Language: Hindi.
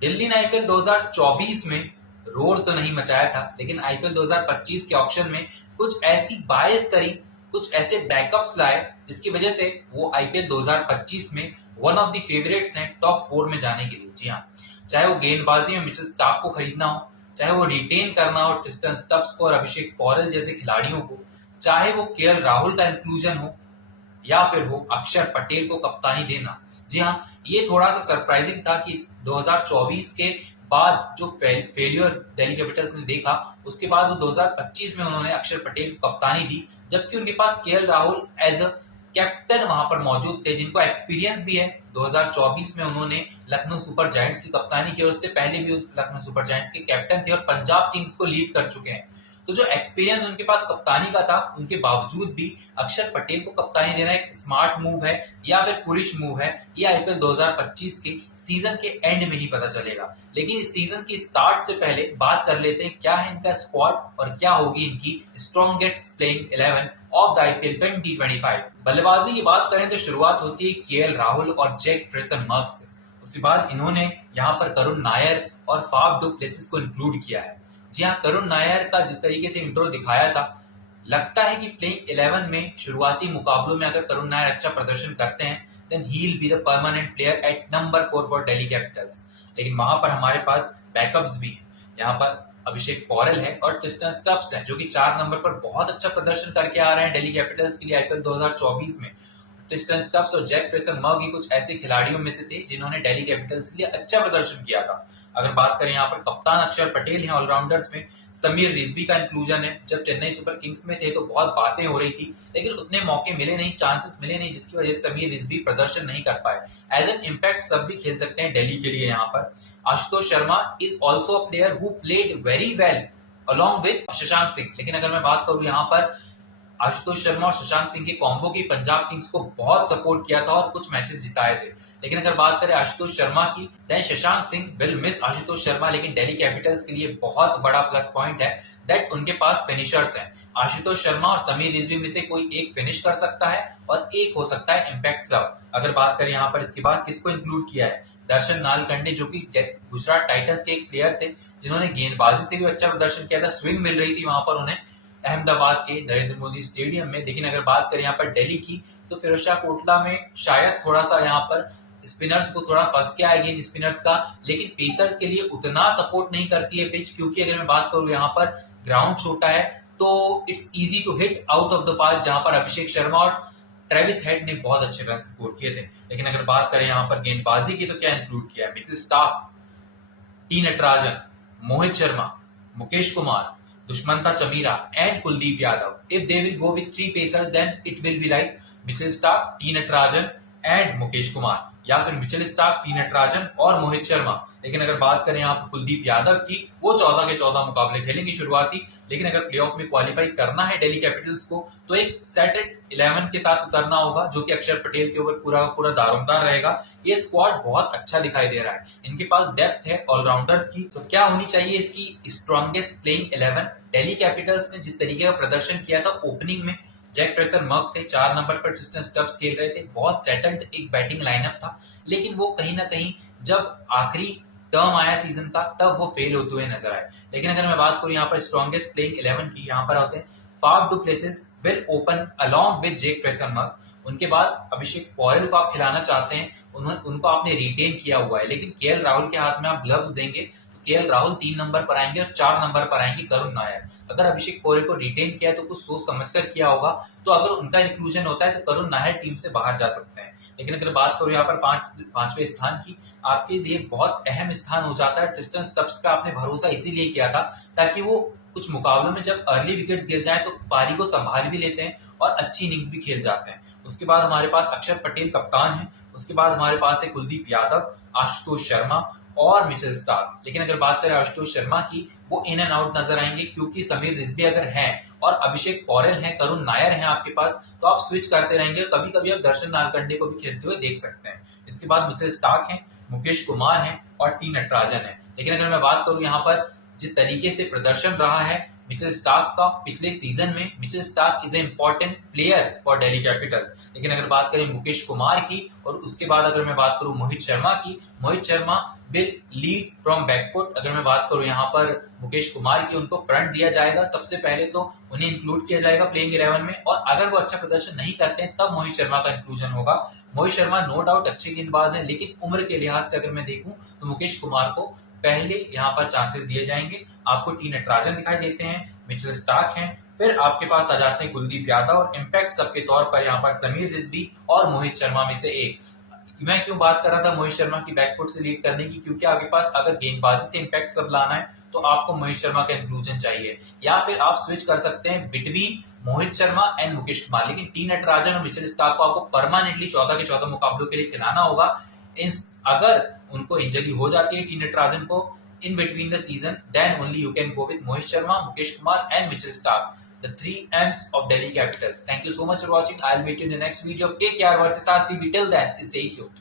दिल्ली ने आईपीएल 2024 में रोर तो नहीं मचाया था, लेकिन आईपीएल 2025 के ऑक्शन में कुछ ऐसी बायस करी, कुछ ऐसे बैकअप्स लाए जिसकी वजह से वो आईपीएल 2025 में वन ऑफ द फेवरेट्स हैं टॉप 4 में जाने के लिए। जी हाँ, चाहे वो गेंदबाजी में मिचेल स्टार्क को खरीदना हो, चाहे वो रिटेन करना हो ट्रिस्टन स्टब्स को और अभिषेक पॉरेल जैसे खिलाड़ियों को, चाहे वो केएल राहुल का इंक्लूजन हो या फिर हो अक्षर पटेल को कप्तानी देना। जी हाँ, ये थोड़ा सा सरप्राइजिंग था कि 2024 के बाद जो फेलियर दिल्ली कैपिटल्स ने देखा, उसके बाद वो 2025 में उन्होंने अक्षर पटेल को कप्तानी दी, जबकि उनके पास KL Rahul as a captain वहां पर मौजूद थे, जिनको एक्सपीरियंस भी है। 2024 में उन्होंने लखनऊ सुपर जायंट्स की कप्तानी की और उससे पहले भी लखनऊ सुपर जायंट्स के कैप्टन थे और पंजाब किंग्स को लीड कर चुके हैं। तो जो एक्सपीरियंस उनके पास कप्तानी का था, उनके बावजूद भी अक्षर पटेल को कप्तानी देना एक स्मार्ट मूव है या फिर फुलिश मूव है, ये आईपीएल 2025 के सीजन के एंड में ही पता चलेगा। लेकिन इस सीजन की स्टार्ट से पहले बात कर लेते हैं क्या है इनका स्क्वाड और क्या होगी इनकी strongest playing 11 of the IPL 2025। बल्लेबाजी की बात करें तो शुरुआत होती है केएल राहुल और जैक फ्रेसन-मर्क्स से। उसके बाद इन्होंने यहाँ पर करुण नायर और फाफ डु प्लेसिस को इंक्लूड किया है। जी हाँ, करुण नायर का जिस तरीके से इंट्रो दिखाया था, लगता है कि प्लेइंग 11 में शुरुआती मुकाबलों में अगर करुण नायर अच्छा प्रदर्शन करते हैं then he will be the permanent player at number 4 for Delhi Capitals. लेकिन वहां पर हमारे पास बैकअप्स भी हैं। यहाँ पर अभिषेक पॉरेल है और ट्रिस्टन स्टब्स है, जो कि 4 नंबर पर बहुत अच्छा प्रदर्शन करके आ रहे हैं दिल्ली कैपिटल्स के लिए आईपीएल 2024 में। ट्रिस्टन स्टब्स और जैक फ्रेसन-मर्क्स ही कुछ ऐसे खिलाड़ियों में से थे जिन्होंने दिल्ली कैपिटल्स के लिए अच्छा प्रदर्शन किया था। अगर बात करें यहाँ पर कप्तान अक्षर पटेल हैं, ऑलराउंडर्स में समीर रिजवी का इंक्लूजन है। जब चेन्नई सुपर किंग्स में थे तो बहुत बातें हो रही थी, लेकिन उतने मौके मिले नहीं, चांसेस मिले नहीं, जिसकी वजह से समीर रिजवी प्रदर्शन नहीं कर पाए। एज एन इम्पैक्ट सब भी खेल सकते हैं दिल्ली के लिए। यहाँ पर Ashutosh Sharma is also a player who played very well along with Shashank Singh. लेकिन अगर मैं बात करूं यहाँ पर आशुतोष शर्मा और शशांक सिंह के कॉम्बो की पंजाब किंग्स को बहुत सपोर्ट किया था और कुछ मैचेस जिताए थे। लेकिन अगर बात करें आशुतोष शर्मा की, then Shashank Singh will miss Ashutosh Sharma. लेकिन दिल्ली कैपिटल्स के लिए बहुत बड़ा प्लस पॉइंट है दैट उनके पास फिनिशर्स हैं। आशुतोष शर्मा और समीर रिजवी में से कोई एक फिनिश कर सकता है और एक हो सकता है इम्पैक्ट सब। अगर बात करें यहाँ पर इसके बाद किसको इंक्लूड किया है, दर्शन नालकंडे, जो कि गुजरात टाइटंस के एक प्लेयर थे जिन्होंने गेंदबाजी से भी अच्छा प्रदर्शन किया था, स्विंग मिल रही थी वहां पर उन्हें अहमदाबाद के नरेंद्र मोदी स्टेडियम में। लेकिन अगर बात करें यहाँ पर दिल्ली की, तो फिरोजशाह कोटला में शायद थोड़ा सा यहाँ पर स्पिनर्स को थोड़ा फंस के आएगी इन स्पिनर्स का, लेकिन पेसर्स के लिए उतना सपोर्ट नहीं करती है पिच, क्योंकि अगर मैं बात करूं यहाँ पर ग्राउंड छोटा है तो it's easy to hit out of the park, जहां पर अभिषेक शर्मा और ट्रेविस हेड ने बहुत अच्छे रन स्कोर किए थे। लेकिन अगर बात करें यहाँ पर गेंदबाजी की, तो क्या इंक्लूड किया है, Mitchell Starc, T Natarajan, Mohit Sharma, Mukesh Kumar, Dushmantha Chameera and Kuldeep Yadav. If they will go with 3 pacers, then it will be like Mitchell Stark, T Natarajan and Mukesh Kumar, या फिर मिचेल स्टार्क, टी नटराजन और मोहित शर्मा। लेकिन अगर बात करें यहाँ पर कुलदीप यादव की, वो 14 के 14 मुकाबले खेलेंगे शुरुआती। लेकिन अगर प्लेऑफ में क्वालिफाई करना है दिल्ली कैपिटल्स को, तो एक सेटेड 11 के साथ उतरना होगा, जो कि अक्षर पटेल के ऊपर पूरा पूरा दारोमदार रहेगा। ये स्क्वाड बहुत अच्छा दिखाई दे रहा है, इनके पास डेप्थ है ऑलराउंडर्स की। तो क्या होनी चाहिए इसकी स्ट्रॉन्गेस्ट प्लेइंग 11? दिल्ली कैपिटल्स ने जिस तरीके का प्रदर्शन किया था ओपनिंग में, जैक फ्रेसन-मर्क्स थे, 4 नंबर पर ट्रिस्टन स्टब्स खेल रहे थे, बहुत सेटल्ड एक बैटिंग लाइनअप था। लेकिन वो कहीं ना कहीं जब आखिरी टर्म आया सीजन का, तब वो फेल होते हुए नजर आए। लेकिन अगर मैं बात करूं यहाँ पर स्ट्रॉन्गेस्ट प्लेइंग 11 की, यहाँ पर होते हैं Faf du Plessis will open along with Jack Fraser McGurk. उनके बाद अभिषेक पॉरेल को आप खिलाना चाहते हैं, उनको आपने रिटेन किया हुआ है, लेकिन केएल राहुल के हाथ में आप ग्लव्स देंगे तो केएल राहुल 3 नंबर पर आएंगे और 4 नंबर पर आएंगे करुण नायर। अगर अभिषेक पॉरेल को रिटेन किया है तो कुछ सोच समझकर किया होगा, तो अगर उनका इंक्लूजन होता है तो करुण नायर टीम से बाहर जा सकते हैं। लेकिन अगर बात करूं यहाँ पर पांचवें स्थान की, आपके लिए बहुत अहम स्थान हो जाता है। ट्रिस्टन स्टब्स पे आपने भरोसा इसीलिए किया था ताकि वो कुछ मुकाबलों में जब अर्ली विकेट्स गिर जाएं तो पारी को संभाल भी लेते हैं और अच्छी इनिंग्स भी खेल जाते हैं। उसके बाद हमारे पास अक्षर पटेल कप्तान है, उसके बाद हमारे पास है कुलदीप यादव, आशुतोष शर्मा और मिचेल स्टार्क। लेकिन अगर बात करें आशुतोष शर्मा की, वो इन एंड आउट नजर आएंगे, क्योंकि समीर रिजवी अगर हैं और अभिषेक पॉरेल हैं, करुण नायर हैं आपके पास, तो आप स्विच करते रहेंगे। कभी कभी आप दर्शन नालकंडे को भी खेलते हुए देख सकते हैं। इसके बाद मिचेल स्टार्क हैं, मुकेश कुमार हैं और टी नटराजन है। लेकिन अगर मैं बात करूं यहाँ पर जिस तरीके से प्रदर्शन रहा है, मिचेल स्टार्क का पिछले सीजन में Mitchell Starc is a important player for Delhi Capitals. लेकिन अगर बात करें मुकेश कुमार की और उसके बाद अगर मैं बात करूं मोहित शर्मा की, Mohit Sharma will lead from back foot. अगर मैं बात करूं यहाँ पर मुकेश कुमार की, उनको फ्रंट दिया जाएगा, सबसे पहले तो उन्हें इंक्लूड किया जाएगा प्लेइंग 11 में, और अगर वो अच्छा प्रदर्शन नहीं करते हैं तब मोहित शर्मा का इंक्लूजन होगा। मोहित शर्मा नो डाउट अच्छे गेंदबाज हैं, लेकिन उम्र के लिहाज से अगर मैं देखूं तो मुकेश कुमार को पहले यहाँ पर चांसेस दिए जाएंगे। आपको टी नटराजन दिखाई देते हैं, मिचेल स्टार्क हैं, फिर आपके पास आ जाते हैं कुलदीप यादव, और इम्पैक्ट सब के तौर पर यहाँ पर समीर रिजवी और मोहित शर्मा में से एक। मैं क्यों बात कर रहा था मोहित शर्मा की बैकफुट से लीड करने की, क्योंकि आपके पास अगर गेंदबाजी से इम्पैक्ट सब लाना है तो आपको मोहित शर्मा का इंक्लूजन चाहिए, या फिर आप स्विच कर सकते हैं बिटवीन मोहित शर्मा एंड मुकेश कुमार। लेकिन टी नटराजन और मिचेल स्टार्क को आपको परमानेंटली 14 के 14 मुकाबलों के लिए खिलाना होगा। अगर उनको इंजरी हो जाती है टी नटराजन को in between the season, then only you can go with Mohit Sharma, Mukesh Kumar and Mitchell Starc, the 3 M's of Delhi Capitals. Thank you so much for watching. I'll meet you in the next video of KKR versus RCB. Till then, stay tuned.